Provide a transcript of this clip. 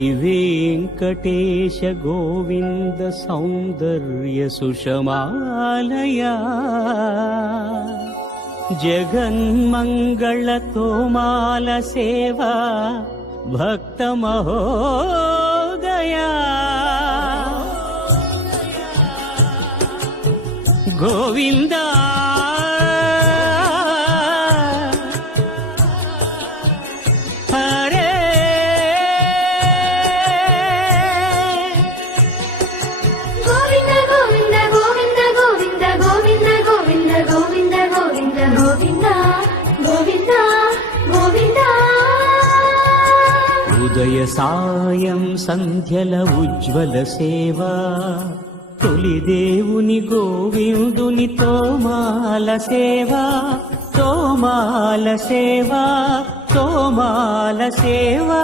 वेङ्कटेश गोविन्द सौन्दर्य सुषमालया जगन्मङ्गल तोमाल सेवा भक्त महोदया गोविन्दा ఉదయ సాయం సంధ్యల ఉజ్వల సేవా తొలి దేవుని గోవిందుని తోమాల సేవా తోమాల సేవా తోమాల సేవా